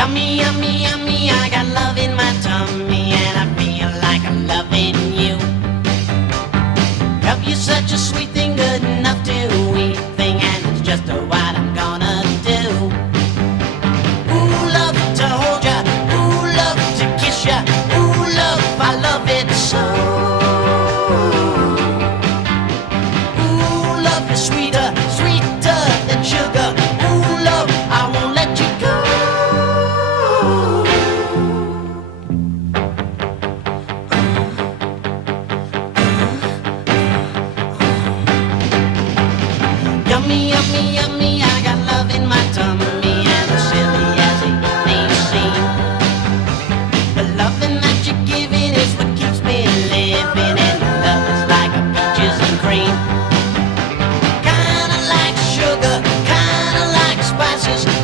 Yummy, yummy, yummy, I got love in my tummy, and I feel like I'm loving you. Love you such a sweet thing